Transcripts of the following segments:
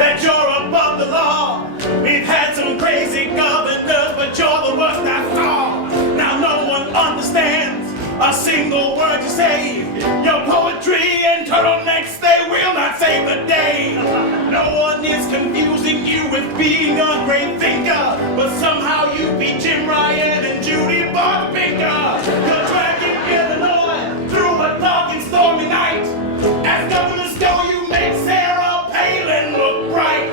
that you're above the law. We've had some crazy governors, but you're the worst I saw. Now no one understands a single word you say. Your poetry and turtlenecks, they will not save the day. No one is confusing you with being a great thinker, but somehow you beat Jim Ryan and Judy Bosbinker. You're dragging Illinois through a dark and stormy night. As governors go, you make Sarah Palin look bright.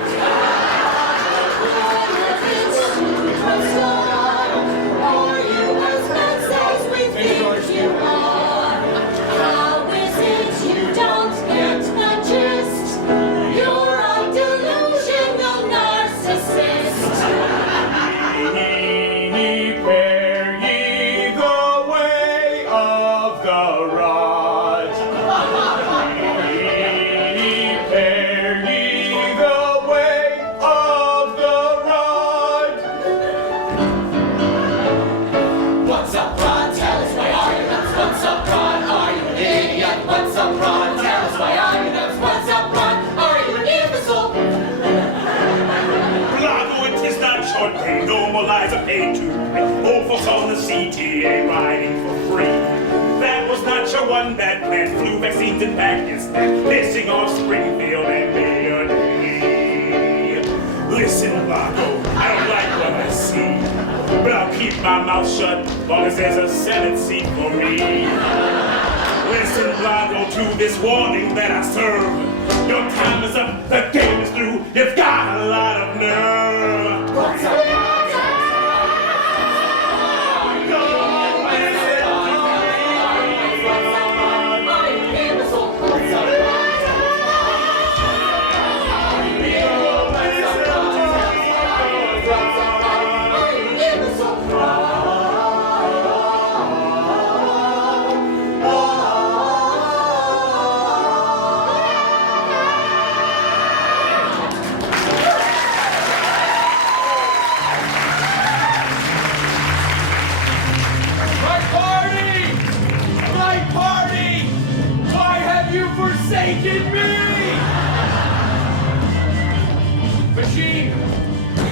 Normalize a pay to old folks on the CTA riding for free. That was not your one bad plan. Flu vaccines in Pakistan, missing on Springfield and Mayor Day. Listen, Blago, I don't like what I see, but I'll keep my mouth shut long as there's a Senate seat for me. Listen, Blago, to this warning that I serve. Your time is up, the game is through. You've got a lot of nerve. What's up?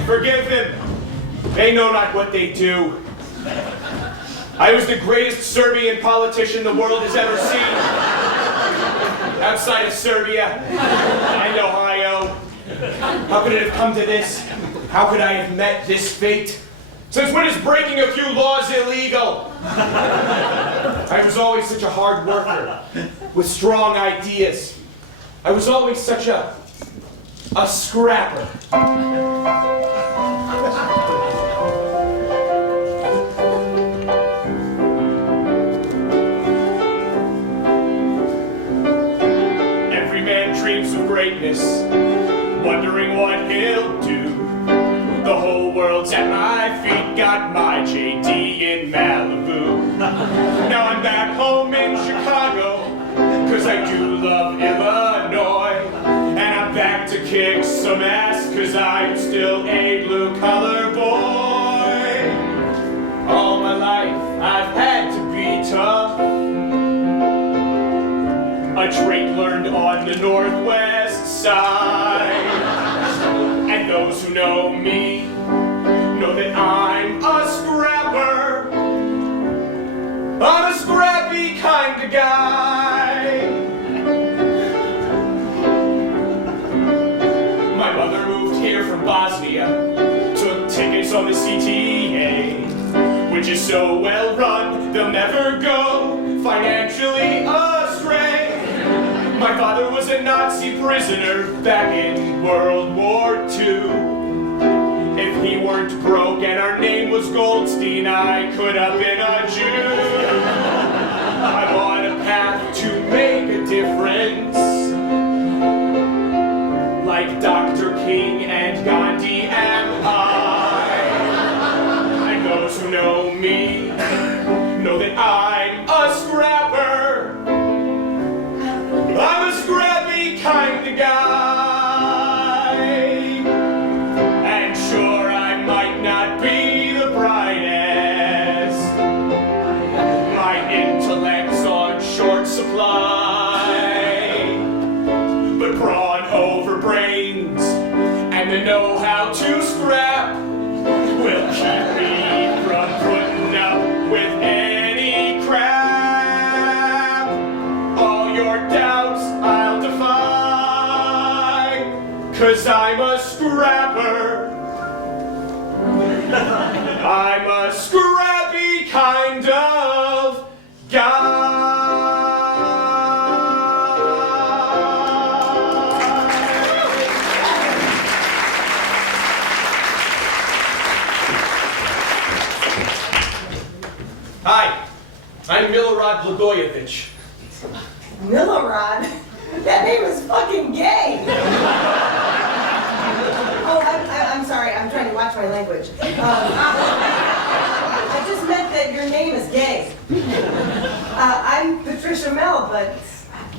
Forgive them. They know not what they do. I was the greatest Serbian politician the world has ever seen. Outside of Serbia and Ohio. How could it have come to this? How could I have met this fate? Since when is breaking a few laws illegal? I was always such a hard worker with strong ideas. I was always such a scrapper. Every man dreams of greatness, wondering what he'll do. The whole world's at my feet, got my JD in Malibu. Now I'm back home in Chicago, 'cause I do love Illinois. And I'm back to kick some ass, 'cause I'm still a blue-collar boy. All my life I've had to be tough, a trait learned on the Northwest side. And those who know me know that I'm a scrapper. I'm a scrappy kind of guy. My mother moved here from Bosnia, took tickets on the CTA, which is so well run, they'll never go financially astray. My father was a Nazi prisoner back in World War II. If he weren't broke and our name was Goldstein, I could have been a Jew. I want a path to make a difference, like Dr. King and Gandhi am I. And those who know me know that I'm a scrapper. I'm a scrappy kind of guy. And sure, I might not be the brightest. My intellect's on short supply. But brawn over brains 'cause I'm a scrapper. I'm a scrappy kind of guy. Hi, I'm Blagojevich. Milorad? That name is fucking gay! Oh, I'm sorry, I'm trying to watch my language. I just meant that your name is gay. I'm Patricia Mell, but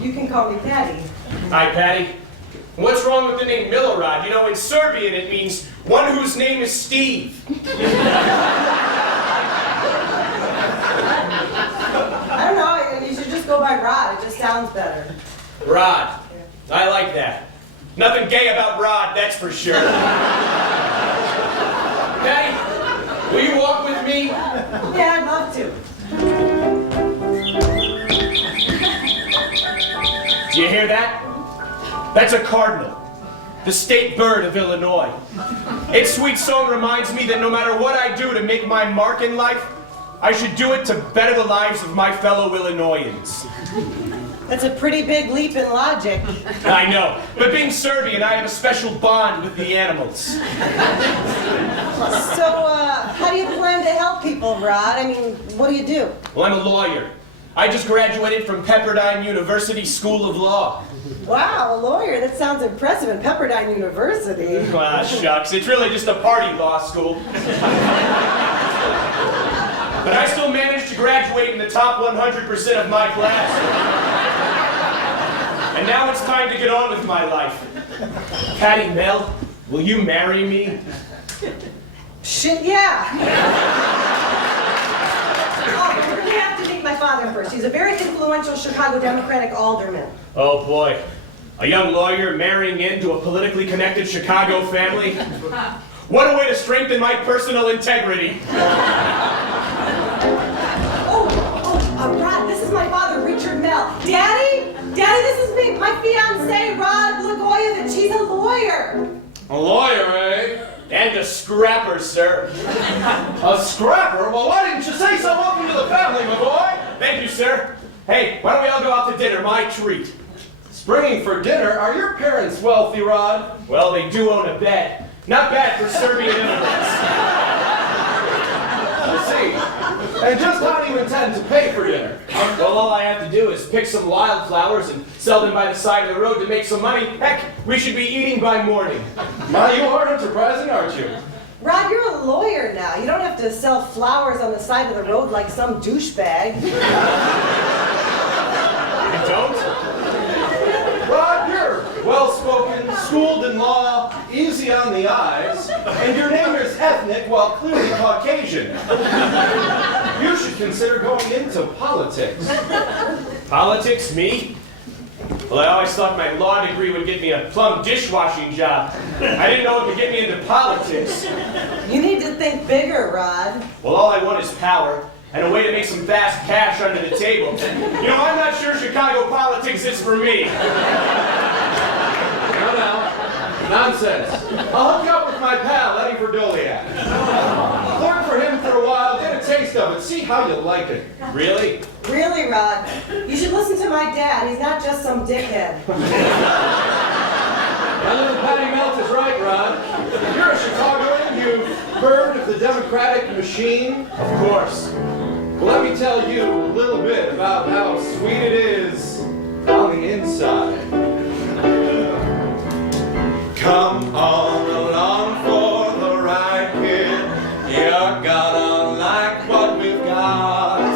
you can call me Patti. Hi, Patti. What's wrong with the name Milorad? You know, in Serbian it means one whose name is Steve. I don't know, you should just go by Rod, it just sounds better. Rod. I like that. Nothing gay about Rod, that's for sure. Patti, will you walk with me? Yeah, I'd love to. Do you hear that? That's a cardinal, the state bird of Illinois. Its sweet song reminds me that no matter what I do to make my mark in life, I should do it to better the lives of my fellow Illinoisans. That's a pretty big leap in logic. I know, but being Serbian, I have a special bond with the animals. So, how do you plan to help people, Rod? I mean, what do you do? Well, I'm a lawyer. I just graduated from Pepperdine University School of Law. Wow, a lawyer. That sounds impressive at Pepperdine University. Ah, shucks, it's really just a party law school. But I still managed to graduate in the top 100% of my class. And now it's time to get on with my life. Patti, Mell, will you marry me? Shit, yeah. Oh, we're going to have to meet my father first. He's a very influential Chicago Democratic alderman. Oh boy, a young lawyer marrying into a politically connected Chicago family? What a way to strengthen my personal integrity. Rod, this is my father, Richard Mell. Daddy? Daddy, this is me, my fiancé, Rod Blagojevich. He's a lawyer. A lawyer, eh? And a scrapper, sir. A scrapper? Well, why didn't you say so? Welcome to the family, my boy. Thank you, sir. Hey, why don't we all go out to dinner? My treat. Springing for dinner? Are your parents wealthy, Rod? Well, they do own a bed. Not bad for Serbian immigrants. I see. And just how do you intend to pay for dinner? Well, all I have to do is pick some wildflowers and sell them by the side of the road to make some money. Heck, we should be eating by morning. My, you are enterprising, aren't you? Rod, you're a lawyer now. You don't have to sell flowers on the side of the road like some douchebag. You don't? Rod, you're well-spoken, schooled in law, easy on the eyes, and your name is ethnic while clearly Caucasian. You should consider going into politics. Politics, me? Well, I always thought my law degree would get me a plum dishwashing job. I didn't know it could get me into politics. You need to think bigger, Rod. Well, all I want is power and a way to make some fast cash under the table. You know, I'm not sure Chicago politics is for me. No. Nonsense. I'll hook you up with my pal, Eddie Verdoliak. Clerk for him for a while, get a taste of it, see how you like it. Really? Really, Rod. You should listen to my dad. He's not just some dickhead. My little Patti Melt is right, Rod. You're a Chicagoan, you've heard of the Democratic machine? Of course. Well, let me tell you a little bit about how sweet it is on the inside. Come on along for the ride, kid. You're gonna like what we've got.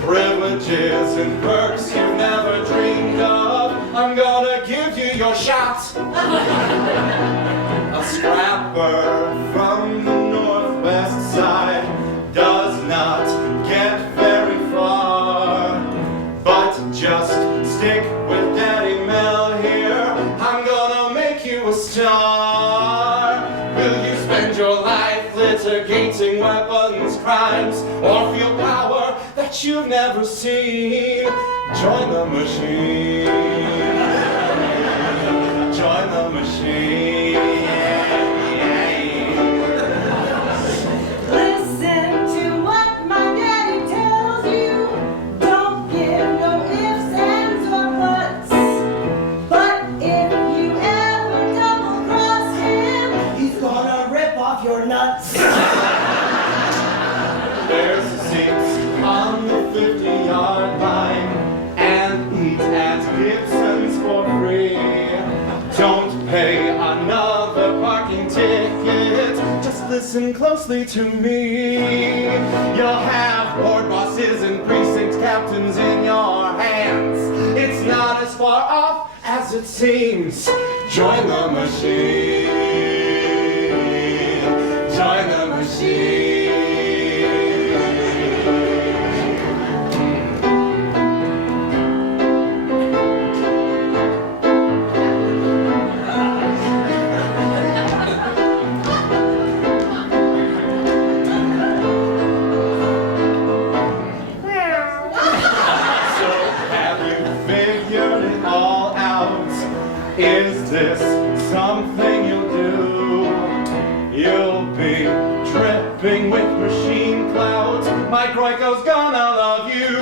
Privileges and perks you've never dreamed of. I'm gonna give you your shot. A scrapper from the northwest side does not get very far. But just stick with Daddy Mell here. I'm gonna make you a star. Will you spend your life litigating weapons crimes, or feel power that you've never seen? Join the machine. Join the machine. and Gibsons for free. Don't pay another parking ticket. Just listen closely to me. You'll have board bosses and precinct captains in your hands. It's not as far off as it seems. Join the machine. Join the machine. Is this something you'll do? You'll be dripping with machine clouds. My Groiko's gonna love you.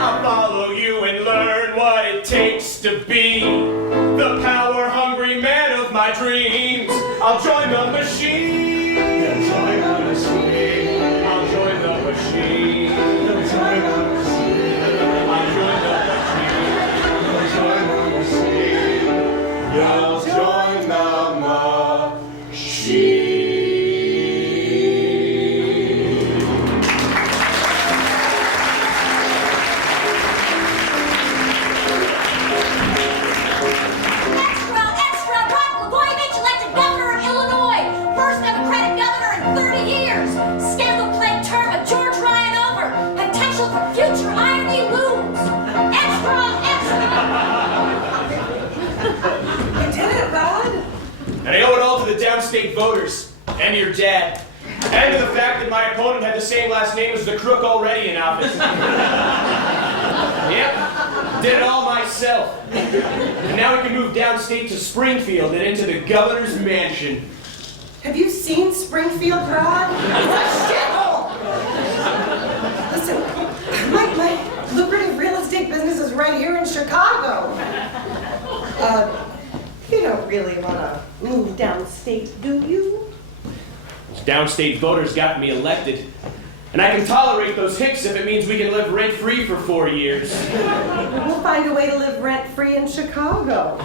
I'll follow you and learn what it takes to be the power-hungry man of my dreams. I'll join the machine. Join the machine. I'll join the machine. Join the machine. I'll join the machine. Join the machine. You'll join the machine. Extra, extra! Blagojevich elected governor of Illinois. First Democratic governor in 30 years. Scandal-plagued term of George Ryan over. Potential for future irony looms. Extra, extra! You did it, Rod. And I owe it all to the downstate voters and your dad. And to the fact that my opponent had the same last name as the crook already in office. Yep, did it all myself. And now we can move downstate to Springfield and into the governor's mansion. Have you seen Springfield, Rod? It's a shithole! Listen, my lucrative real estate business is right here in Chicago. You don't really want to move downstate, do you? Downstate voters got me elected. And I can tolerate those hicks if it means we can live rent-free for 4 years. We'll find a way to live rent-free in Chicago.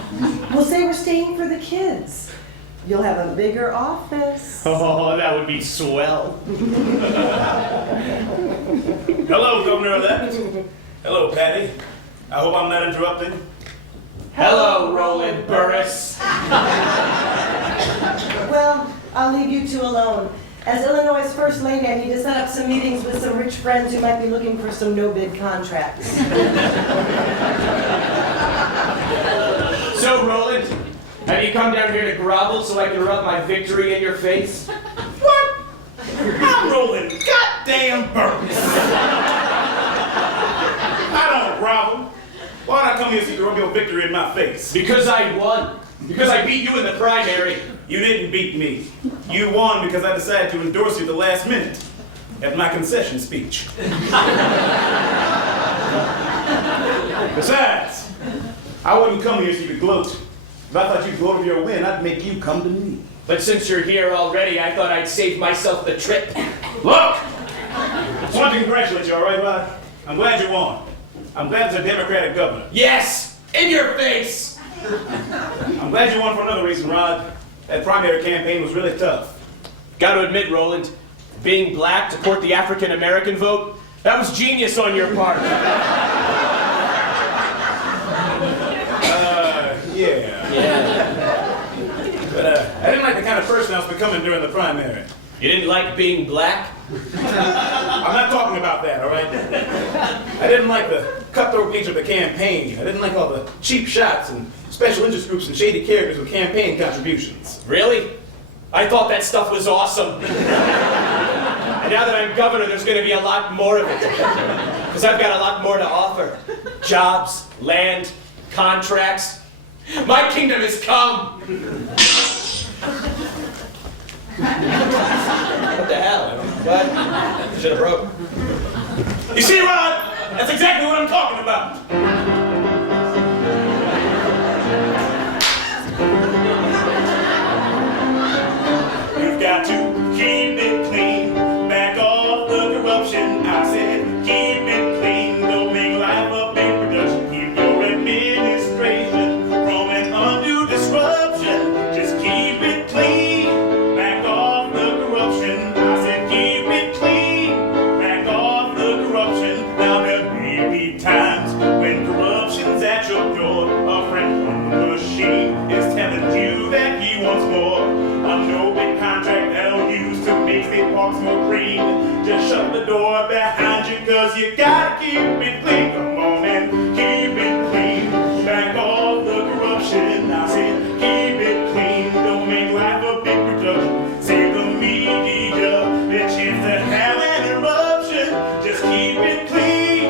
We'll say we're staying for the kids. You'll have a bigger office. Oh, that would be swell. Hello, Governor-elect. Hello, Patti. I hope I'm not interrupting. Hello, Roland Burris. Well, I'll leave you two alone. As Illinois' first lady, I need to set up some meetings with some rich friends who might be looking for some no-bid contracts. So, Roland, have you come down here to grovel so I can rub my victory in your face? What? I'm Roland goddamn Burris. I don't grovel. Why'd I come here so you can rub your victory in my face? Because I won. Because I beat you in the primary. You didn't beat me. You won because I decided to endorse you at the last minute at my concession speech. Besides, I wouldn't come here so you could gloat. If I thought you'd gloat over your win, I'd make you come to me. But since you're here already, I thought I'd save myself the trip. Look! I just want to congratulate you, all right, Rod? I'm glad you won. I'm glad there's a Democratic governor. Yes! In your face! I'm glad you won for another reason, Rod. That primary campaign was really tough. Got to admit, Roland, being black to court the African-American vote, that was genius on your part. Yeah. But I didn't like the kind of person I was becoming during the primary. You didn't like being black? I'm not talking about that, all right? I didn't like the cutthroat nature of the campaign. I didn't like all the cheap shots and special interest groups and shady characters with campaign contributions. Really? I thought that stuff was awesome. And now that I'm governor, there's going to be a lot more of it. Because I've got a lot more to offer. Jobs, land, contracts. My kingdom has come. What the hell? What? Should have broke. You see, Rod? That's exactly what I'm talking about. You've got to keep it clean, back off the corruption. I said, keep it clean, don't make life a big production. Keep talks more green. Just shut the door behind you, cause you gotta keep it clean. Come on and keep it clean. Back off the corruption. I said keep it clean. Don't make life a big production. Save the media the chance to have an eruption. Just keep it clean.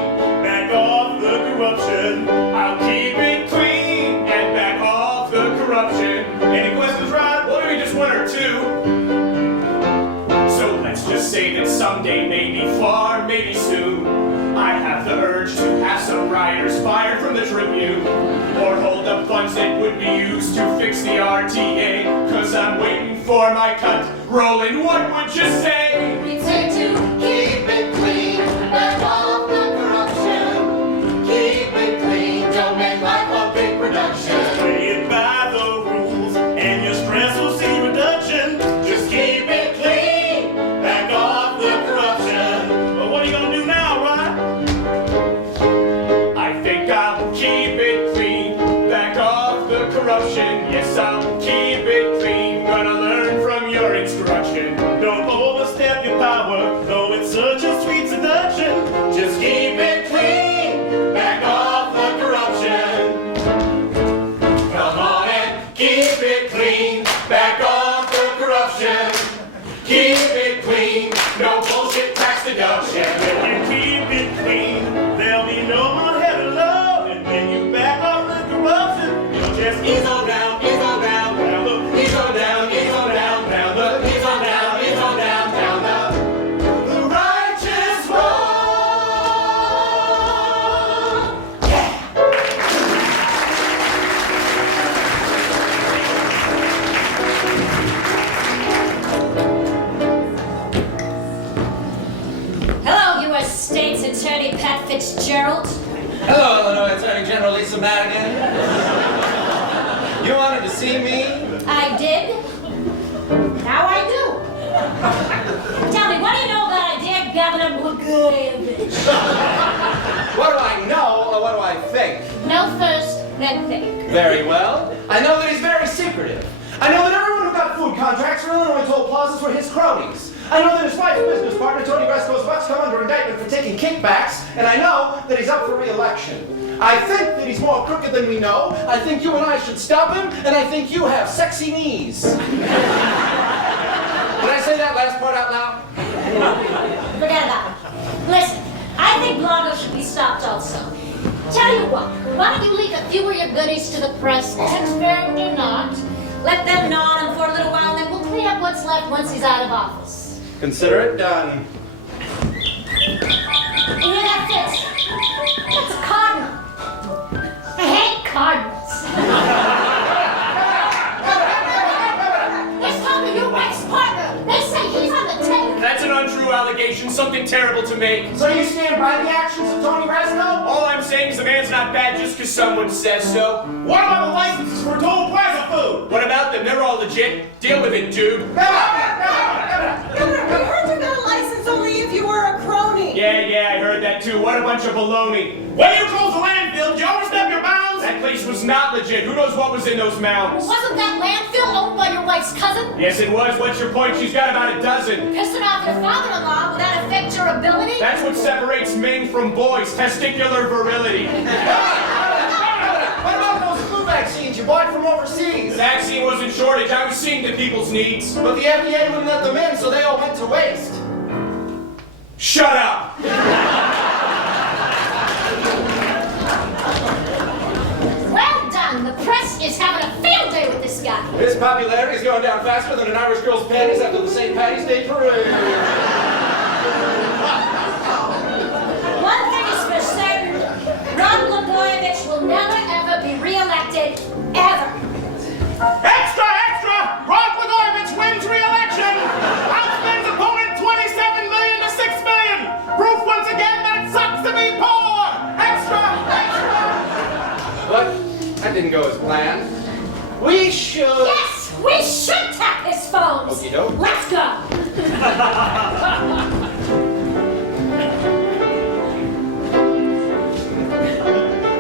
Back off the corruption. I'll keep it clean and back off the corruption. Any questions, Rod? Well, maybe just one or two. So let's just say that someday, maybe far, maybe soon, I have the urge to have some rioters fired from the Tribune, or hold up funds that would be used to fix the RTA, cause I'm waiting for my cut. Roland, what would you say? We'd say to Keep it clean, back off the corruption. Keep it clean, don't make life a big production. Play it by the rules, and your stress will see reduction. Just keep it clean, back off the corruption. But what are you gonna do now, Rod? I think I'll keep it clean, back off the corruption. Yes, I'll keep it clean, gonna learn from your instruction. Don't overstep your power, though it's such a sweet seduction. Just keep it clean, back off the corruption. Come on and keep it clean, back off the corruption. Keep it clean, no bullshit tax deduction. If you keep it clean, there'll be no more heavy love. And when you back off the corruption, you'll just ease on down, ease on down, down the, ease on down, ease on down, down the, ease on down, ease on down, down the righteous road. Hello, U.S. State's Attorney Pat Fitzgerald. Hello, Illinois Attorney General Lisa Madigan. You wanted to see me? I did. Now I do. Tell me, what do you know about our dear Governor Blagojevich? What do I know or what do I think? Know first, then think. Very well. I know that he's very secretive. I know that everyone who got food contracts for Illinois toll plazas were his cronies. I know that his wife's business partner, Tony Resco's butt's come under indictment for taking kickbacks, and I know that he's up for re-election. I think that he's more crooked than we know. I think you and I should stop him, and I think you have sexy knees. Did I say that last part out loud? Forget about it. Listen, I think Blago should be stopped also. Tell you what, why don't you leave a few of your goodies to the press, transparent or not? Let them gnaw on him for a little while, and then we'll clean up what's left once he's out of office. Consider it done. You hear that, Fitz? That's a cardinal. I hate cardinals. Let's talk to your wife's partner. They say he's on the take. That's an untrue allegation, something terrible to make. So you stand by the actions of Tony Resco? All I'm saying is the man's not bad just because someone says so. What about the licenses for toll plaza food? What about them? They're all legit. Deal with it, dude. Governor, we heard you got a license only if you were a crony. Yeah, I heard that too. What a bunch of baloney. When you close the landfill, did you overstep your bounds? That place was not legit. Who knows what was in those mounds? Wasn't that landfill owned by your wife's cousin? Yes, it was. What's your point? She's got about a dozen. Pissing off your father-in-law, will that affect your ability? That's what separates men from boys, testicular virility. What about those flu vaccines you bought from overseas? The vaccine wasn't shortage. I was seeing to people's needs. But the FDA wouldn't let them in, so they all went to waste. Shut up! Well done. The press is having a field day with this guy. His popularity is going down faster than an Irish girl's panties after the St. Patty's Day parade. One thing is for certain, Ron Blagojevich will never ever be reelected, ever. Extra, extra! Ron Blagojevich wins re-election! Outspends opponent 27 million to 6 million! Proof once again that it sucks to be poor! Extra, extra! But that didn't go as planned. We should... Yes, we should tap his phones. Okey doke. Let's go.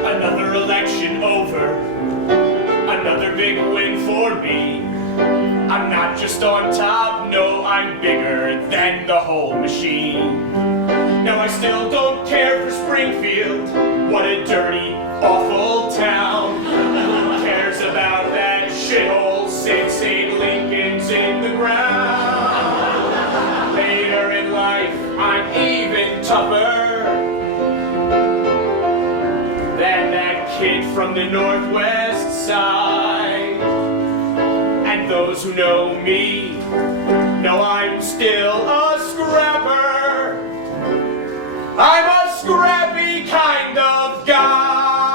Another election over. Another big win for me. I'm not just on top, no, I'm bigger than the whole machine. No, I still don't care for Springfield. What a dirty, awful town. Who cares about that shithole 6-8 Lincolns in the ground? Later in life, I'm even tougher than that kid from the Northwest Side. And those who know me know I'm still a scrapper. I'm a scrappy kind of guy.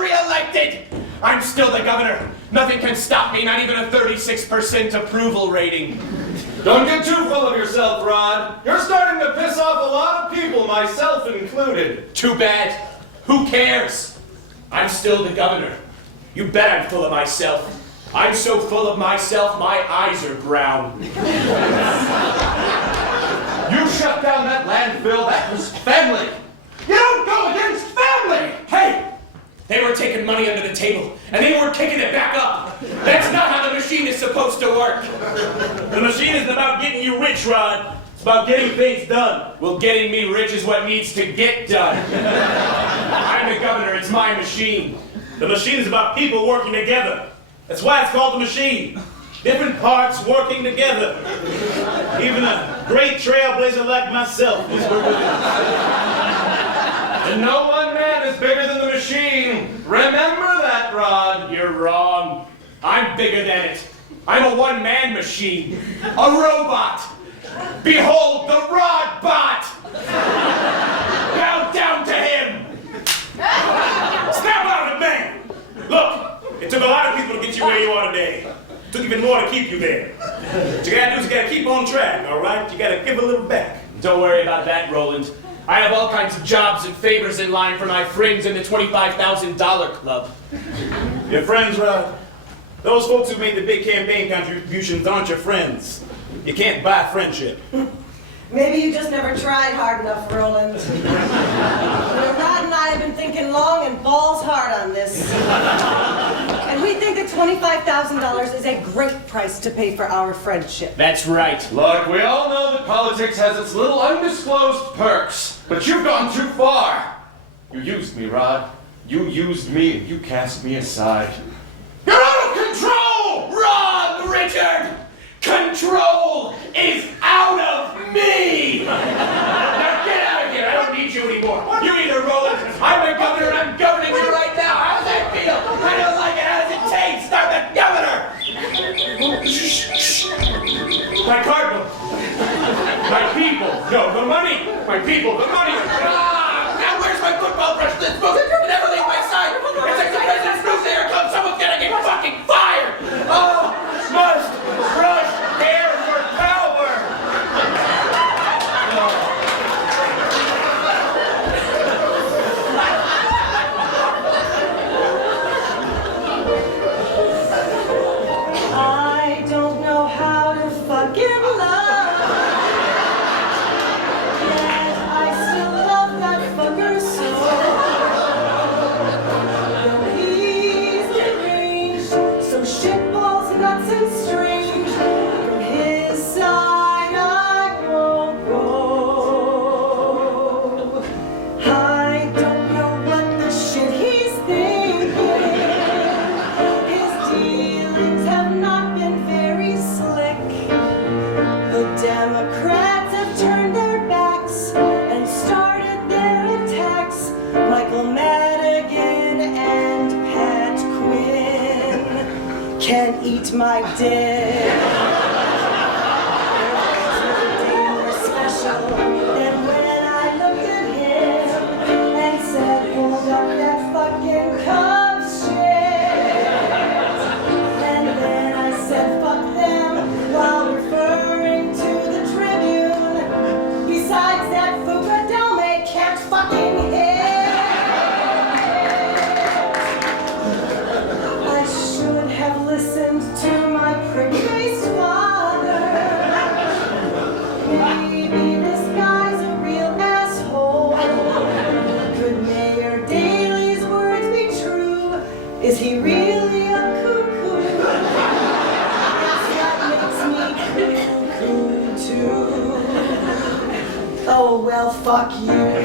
Re-elected! I'm still the governor. Nothing can stop me, not even a 36% approval rating. Don't get too full of yourself, Rod. You're starting to piss off a lot of people, myself included. Too bad. Who cares? I'm still the governor. You bet I'm full of myself. I'm so full of myself, my eyes are brown. You shut down that landfill, that was family. You don't go against family! Hey! They were taking money under the table, and they were kicking it back up. That's not how the machine is supposed to work. The machine isn't about getting you rich, Rod. It's about getting things done. Well, getting me rich is what needs to get done. I'm the governor, it's my machine. The machine is about people working together. That's why it's called the machine. Different parts working together. Even a great trailblazer like myself is working And no one man is bigger than the machine. Remember that, Rod. You're wrong. I'm bigger than it. I'm a one-man machine. A robot. Behold the Rod Bot! Bow down to him! Snap out of it, man! Look, it took a lot of people to get you where you are today. It took even more to keep you there. What you gotta do is you gotta keep on track, all right? You gotta give a little back. Don't worry about that, Roland. I have all kinds of jobs and favors in line for my friends in the $25,000 club. Your friends, Rod? Those folks who made the big campaign contributions aren't your friends. You can't buy friendship. Maybe you just never tried hard enough, Roland. You know, Rod and I have been thinking long and balls hard on this. And we think that $25,000 is a great price to pay for our friendship. That's right. Look, we all know that politics has its little undisclosed perks, but you've gone too far. You used me, Rod. You used me and you cast me aside. You're out of control! Wrong, Richard! Control is out of me! Now get out of here! I don't need you anymore. You either, Roland. I'm the governor and I'm governing you right now. How does that feel? I don't like it. How does it taste? I'm the governor! My cardinal. My people. No, the money. My people. The money. Ah, now where's my football brush? This book never leave my side. It's like the president's news. Here it comes. Someone's gonna get fucking fired. Oh, must rush hair for power. I don't know how to fucking love. Yet I still love that fucker so. Though he's deranged, so shitballs, nuts, and strange. From his side I won't go. I don't know what the shit he's thinking. His dealings have not been very slick. The Democrats have turned their backs and started their attacks. Michael Madigan and Pat Quinn can eat my dick. There's nothing more special than when I looked at him and said, hold up that fucking cup shit. And then I said, fuck them, while referring to the Tribune. Besides that, Fugadome can't fucking hit. I should have listened to my prick-faced father. Maybe this guy's a real asshole. Could Mayor Daley's words be true? Is he really a cuckoo? Oh, well, fuck you.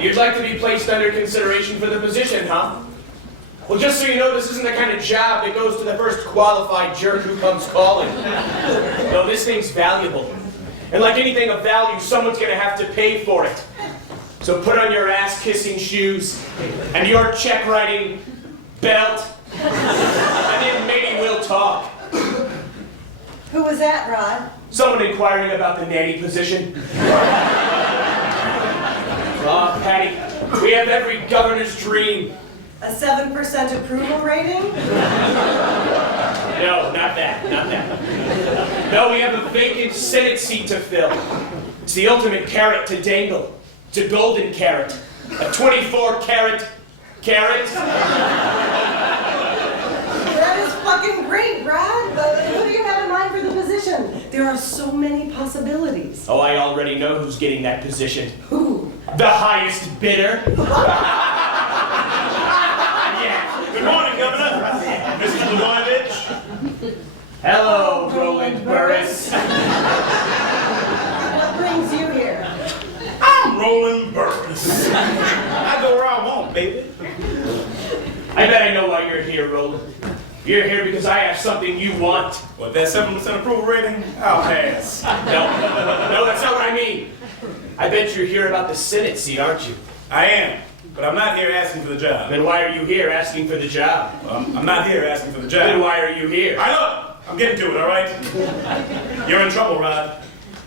You'd like to be placed under consideration for the position, huh? Well, just so you know, this isn't the kind of job that goes to the first qualified jerk who comes calling. No, this thing's valuable. And like anything of value, someone's gonna have to pay for it. So put on your ass-kissing shoes and your check-writing belt, and then maybe we'll talk. Who was that, Rod? Someone inquiring about the nanny position. Patti, we have every governor's dream. A 7% approval rating? No, not that. No, we have a vacant Senate seat to fill. It's the ultimate carrot to dangle. It's a golden carrot. A 24-carat carrot. That is fucking great, Brad, but who do you have in mind for the position? There are so many possibilities. Oh, I already know who's getting that position. Who? The highest bidder. Good morning, Governor. Mr. Blagojevich. Hello, Roland Burris. What brings you here? I'm Roland Burris. I go where I want, baby. I bet I know why you're here, Roland. You're here because I have something you want. What, that 7% approval rating? I'll pass. No, that's not what I mean. I bet you're here about the Senate seat, aren't you? I am, but I'm not here asking for the job. Then why are you here asking for the job? I'm not here asking for the Then job. why are you here? I'm getting to it, all right? You're in trouble, Rod.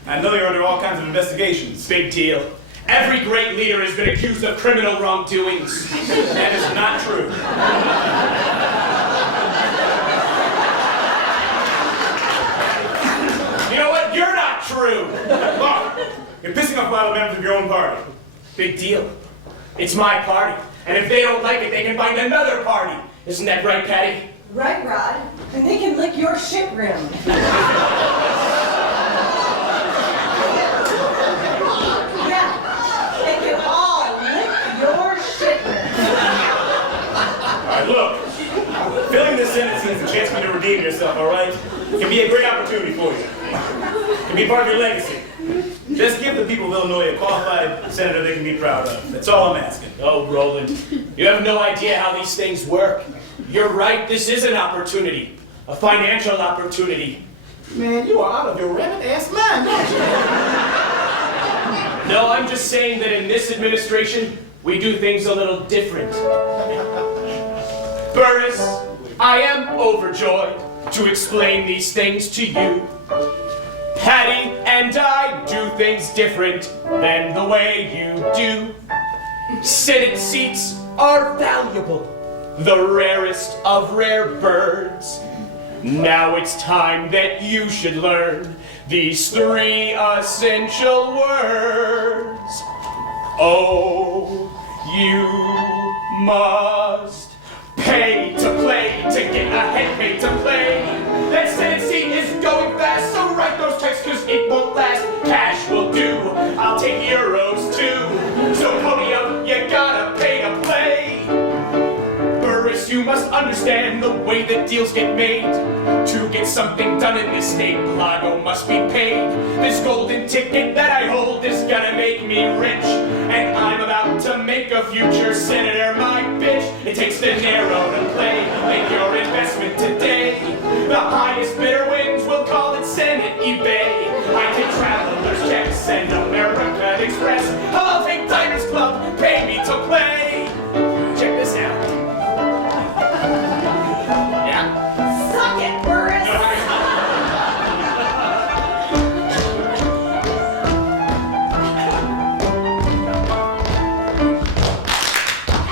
I know you're under all kinds of investigations. Big deal. Every great leader has been accused of criminal wrongdoings. That is not true. You know what? You're not true. Look, you're pissing off a lot of members of your own party. Big deal. It's my party. And if they don't like it, they can find another party. Isn't that right, Patti? Right, Rod. And they can lick your shit rim. Yeah, they can all lick your shit rim. All right, look. Filling this Senate seat is a chance for you to redeem yourself, all right? It can be a great opportunity for you. It can be part of your legacy. Just give the people of Illinois a qualified senator they can be proud of. That's all I'm asking. Oh, Roland, you have no idea how these things work. You're right, this is an opportunity. A financial opportunity. Man, you are out of your rabbit-ass mind, don't you? No, I'm just saying that in this administration, we do things a little different. Burris, I am overjoyed to explain these things to you. Patti and I do things different than the way you do. Senate seats are valuable, the rarest of rare birds. Now it's time that you should learn these 3 essential words. Oh, you must pay to play, to get ahead, pay to play. That Senate seat is going fast, so write those checks, cause it won't last. Cash will do, I'll take euros too. So pony up, you gotta pay to play. Burris, you must understand the way that that deals get made. To get something done in this state, Blago must be paid. This golden ticket that I hold is gonna make me rich. And I'm about to make a future senator my bitch. It takes De Niro to play. Make your investment today. The highest bidder wins, we'll call it Senate eBay. I take traveler's checks and American Express. I'll take Diners Club, pay me to play. Check this out. Yeah? Suck it, Burris!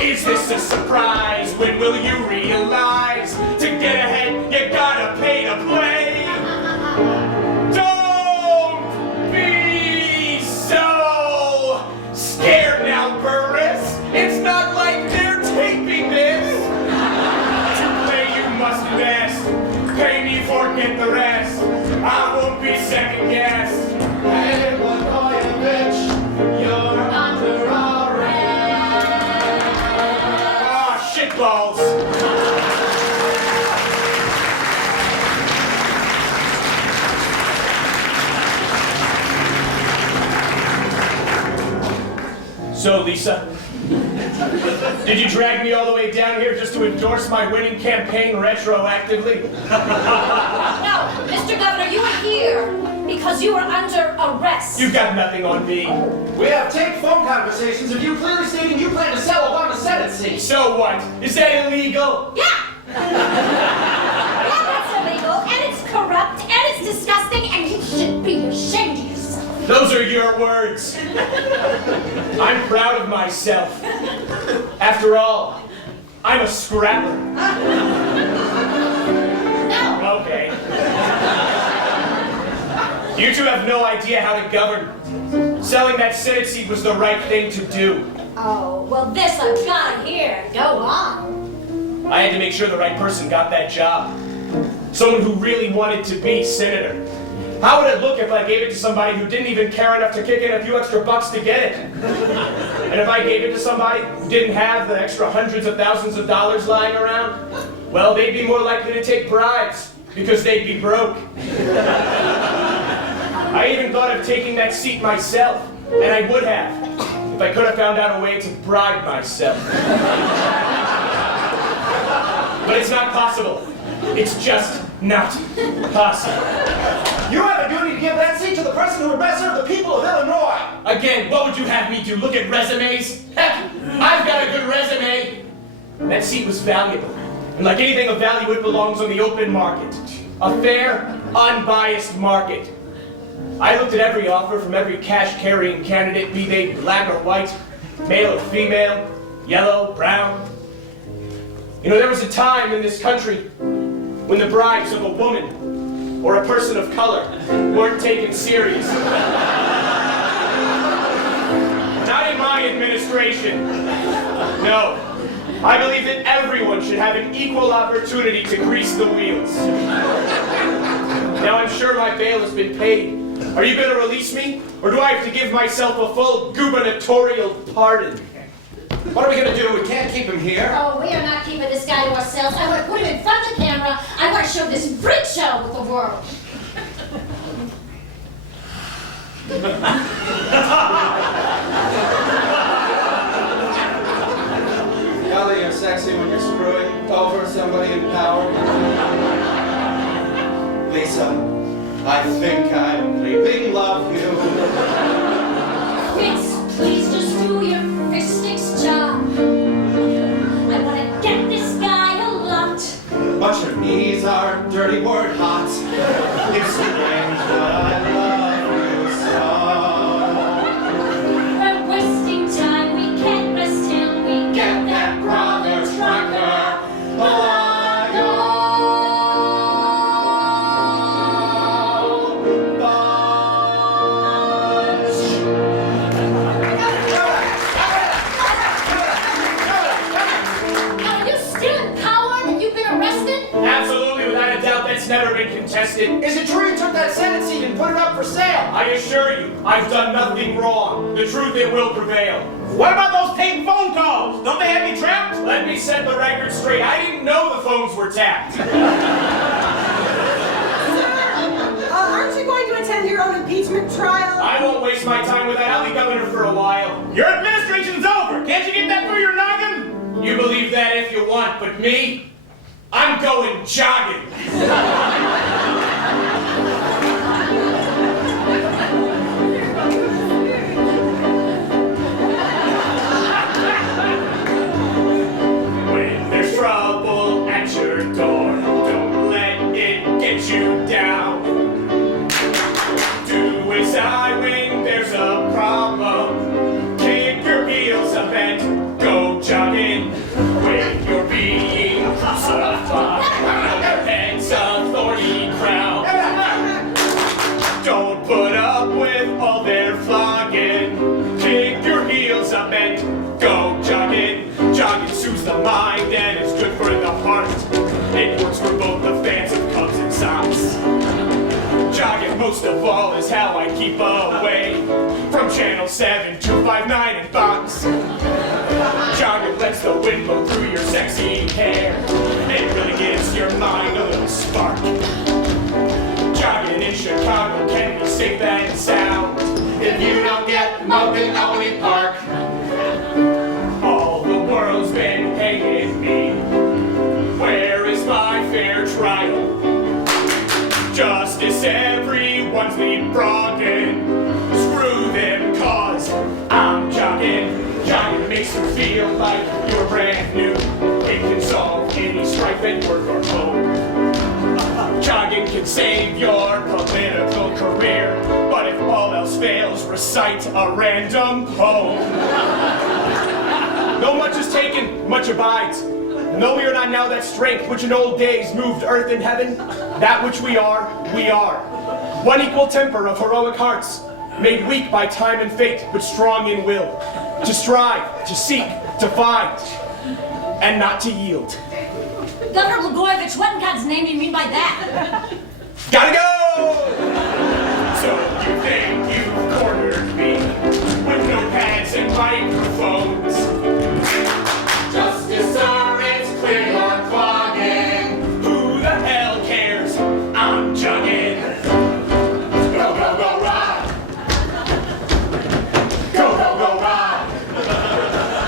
Is this a surprise? When will you realize? To get ahead, you gotta pay to play. Don't be so scared now, Burris. It's not like they're taping this. To play, you must invest. Pay me, forget the rest. I won't be second guessed. Hey, Blagojevich, you're under arrest. Ah, shitballs. So, Lisa, did you drag me all the way down here just to endorse my winning campaign retroactively? No, Mr. Governor, you are here because you are under arrest. You've got nothing on me. We have taped phone conversations of you clearly stating you plan to sell Obama's Senate seat. So what? Is that illegal? Yeah! Yeah, that's illegal, and it's corrupt, and it's disgusting, and you should be ashamed of yourself. Those are your words. I'm proud of myself. After all, I'm a scrapper. No. Okay. You two have no idea how to govern. Selling that Senate seat was the right thing to do. Oh, well, this I've got to hear. Go on. I had to make sure the right person got that job. Someone who really wanted to be senator. How would it look if I gave it to somebody who didn't even care enough to kick in a few extra bucks to get it? And if I gave it to somebody who didn't have the extra hundreds of thousands of dollars lying around, well, they'd be more likely to take bribes because they'd be broke. I even thought of taking that seat myself, and I would have, if I could have found out a way to bribe myself. But it's not possible. It's just not possible. You have a duty to give that seat to the person who would best serve the people of Illinois. Again, what would you have me do? Look at resumes? Heck, I've got a good resume. That seat was valuable. And like anything of value, it belongs on the open market. A fair, unbiased market. I looked at every offer from every cash-carrying candidate, be they black or white, male or female, yellow, brown. You know, there was a time in this country when the bribes of a woman or a person of color weren't taken serious. Not in my administration. No. I believe that everyone should have an equal opportunity to grease the wheels. Now, I'm sure my bail has been paid. Are you going to release me? Or do I have to give myself a full gubernatorial pardon? What are we going to do? We can't keep him here. Oh, we are not keeping this guy to ourselves. I want to put him in front of the camera. I want to show this freak show with the world. Golly, you're sexy when you're screwing over somebody in power. Lisa, I think I'm leaving love you. Fritz, please just do your fistics job. I want to get this guy a lot. But your knees are dirty word hot. It's strange that I love you so. We're wasting time. We can't rest till we get that brother trucker. Absolutely, without a doubt, that's never been contested. Is it true you took that Senate seat and put it up for sale. I assure you, I've done nothing wrong. The truth, it will prevail. What about those paid phone calls? Don't they have you trapped? Let me set the record straight. I didn't know the phones were tapped. Aren't you going to attend your own impeachment trial? I won't waste my time with that. I'll be governor for a while. Your administration's over. Can't you get that through your noggin? You believe that if you want, but me, I'm going jogging. When there's trouble at your door, don't let it get you down. Do as I when there's a problem. Kick your heels up and go jogging. When you're being crucified on your head's a thorny crown. Don't put up with all their flogging. Kick your heels up and go jogging. Jogging soothes the mind and it's good for the heart. It works for both the fans of Cubs and Sox. Jogging most of all is how I keep away from Channel 7, 259 and Fox. Jogging lets the wind blow through your sexy hair. It really gives your mind a little spark. Jogging in Chicago can be safe and sound if you don't get mugged in Albany Park. All the world's been hanging me. Where is my fair trial? Justice, everyone's leapfrogging. Screw them, cause I'm jogging. Jogging makes you feel like you're brand new. It can solve any strife at work or home. Jogging can save your political career, but if all else fails, recite a random poem. Though much is taken, much abides. And though we are not now that strength which in old days moved earth and heaven, that which we are, we are. One equal temper of heroic hearts, made weak by time and fate, but strong in will. To strive, to seek, to find, and not to yield. Governor Blagojevich, what in God's name do you mean by that? Gotta go! So you think you've cornered me with notepads and microphones. Justice, sir, it's clear you're clogging. Who the hell cares? I'm jogging. Go, go, go, Rod! Go, go, go, Rod!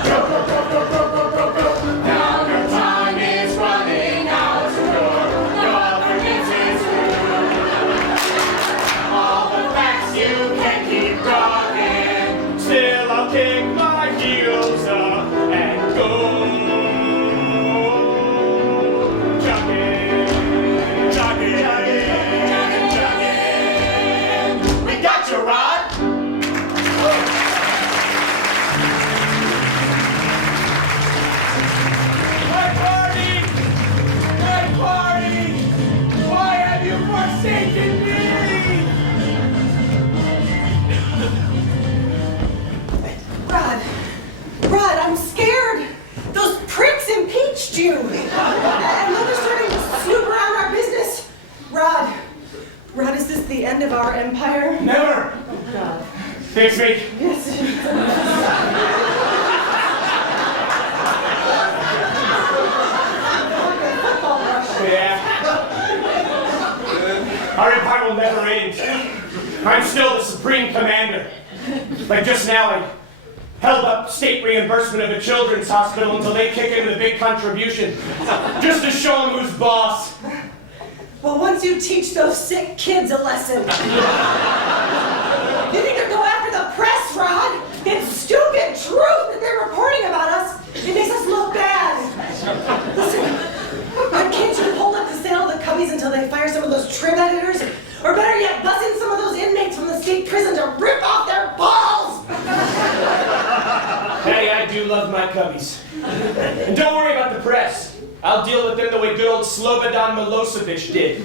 Go, go, go, go, go, go, go, go! Now your time is running out. Your governance is through. All the facts you can keep jogging. Still, I'll kick my heels up and go jogging, jogging, jogging, jogging. We got you, Rod. My party, my party. Why have you forsaken me? Rod, I'm scared. Those pricks impeached you. And now they're starting to snoop around our business. Rod, is this the end of our empire? Never. Oh, God. Fix me. Yes. Yeah. Our empire will never end. I'm still the supreme commander. Like just now, I held up state reimbursement of a children's hospital until they kick in the big contribution. Just to show them who's boss. Well, once you teach those sick kids a lesson. You need to go after the press, Rod. It's stupid truth that they're reporting about us. It makes us look bad. Listen, can't you hold up the sale of the cubbies until they fire some of those trim editors? Or better yet, buzz in some of those inmates from the state prison to rip off their balls! Patty, I do love my cubbies. And don't worry about the press. I'll deal with them the way good old Slobodan Milosevic did.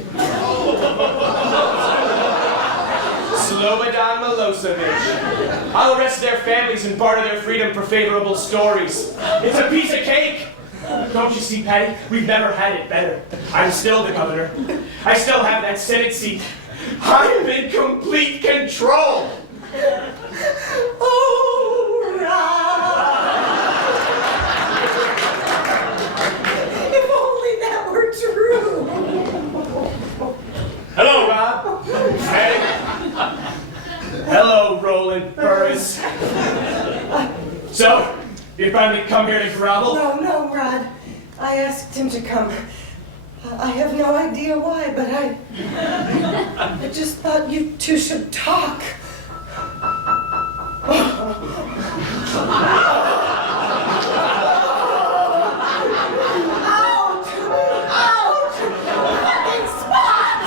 Slobodan Milosevic. I'll arrest their families and barter their freedom for favorable stories. It's a piece of cake. Don't you see, Patti? We've never had it better. I'm still the governor. I still have that Senate seat. I am in complete control. Oh, Rob! If only that were true. Hello, Rob. Hey. Hello, Roland, Burris. So, you finally come here to grovel? No, Rod. I asked him to come. I have no idea why, but I just thought you two should talk. Ouch! Ouch! Fucking spot!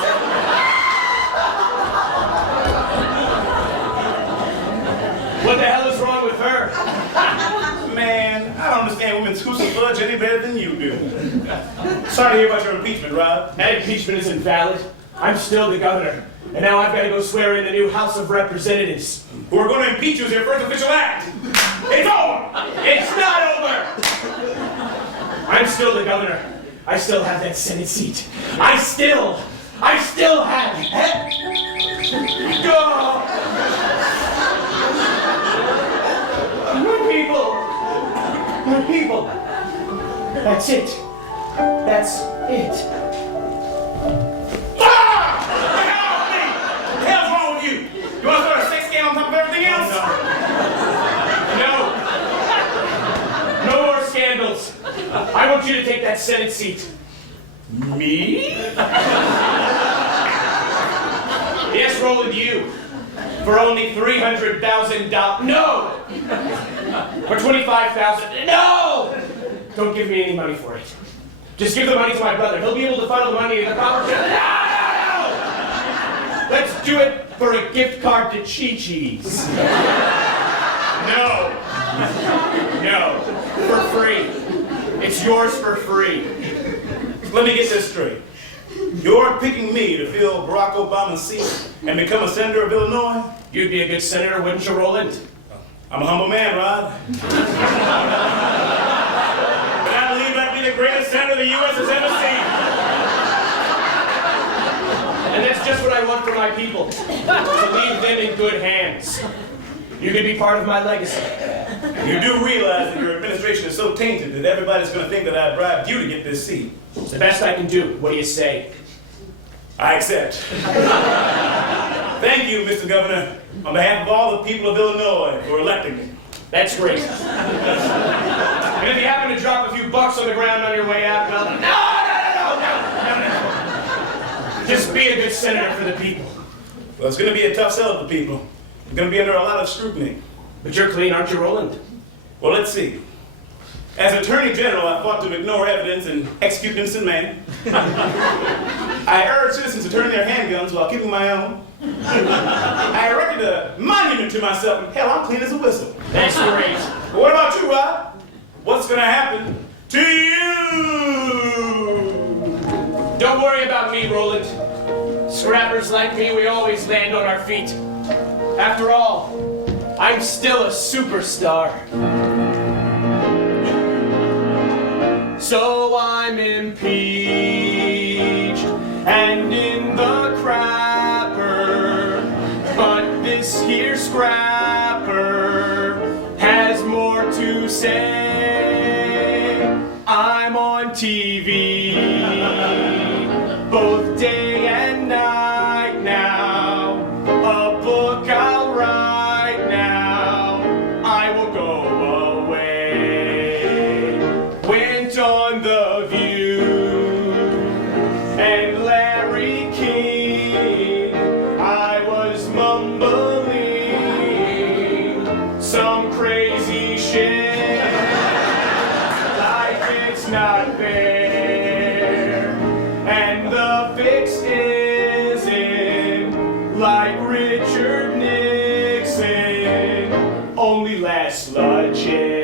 What the hell is wrong with her? Man, I don't understand women's hoops and fudge any better than you do. Sorry to hear about your impeachment, Rob. That impeachment isn't valid. I'm still the governor. And now I've got to go swear in the new House of Representatives. Who are going to impeach you as your first official act. It's over! It's not over! I'm still the governor. I still have that Senate seat. I still have it. Go! My people. That's it. That's it. Ah! What the hell's wrong with you? You want to start a sex scandal on top of everything else? No more scandals. I want you to take that Senate seat. Me? Yes, Roland, you. For only $300,000. No! For $25,000. No! Don't give me any money for it. Just give the money to my brother. He'll be able to funnel the money in the proper channel. No! Let's do it for a gift card to Chi-Chi's. No. No. For free. It's yours for free. Let me get this straight. You aren't picking me to fill Barack Obama's seat and become a senator of Illinois? You'd be a good senator, wouldn't you, Roland? I'm a humble man, Rod. But I believe I'd be the greatest senator the U.S. has ever seen. And that's just what I want for my people. To leave them in good hands. You can be part of my legacy. You do realize that your administration is so tainted that everybody's going to think that I bribed you to get this seat. It's the best I can do. What do you say? I accept. Thank you, Mr. Governor, on behalf of all the people of Illinois for electing me. That's great. And if you happen to drop a few bucks on the ground on your way out, well, no. Just be a good senator for the people. Well, it's going to be a tough sell to the people. You're going to be under a lot of scrutiny. But you're clean, aren't you, Roland? Well, let's see. As Attorney General, I fought to ignore evidence and execute innocent man. I urged citizens to turn their handguns while keeping my own. I erected a monument to myself, and hell, I'm clean as a whistle. That's great. But what about you, Rob? What's going to happen to you? Don't worry about me, Roland. Scrappers like me, we always land on our feet. After all, I'm still a superstar. So I'm impeached and in the crapper, but this here scrapper has more to say. I'm on TV both day and night now. A book I'll write now. I will go away. Went on The View and Larry King. I was mumbling some crazy shit. Like it's not fair, and the fix isn't like Richard Nixon, only less legit.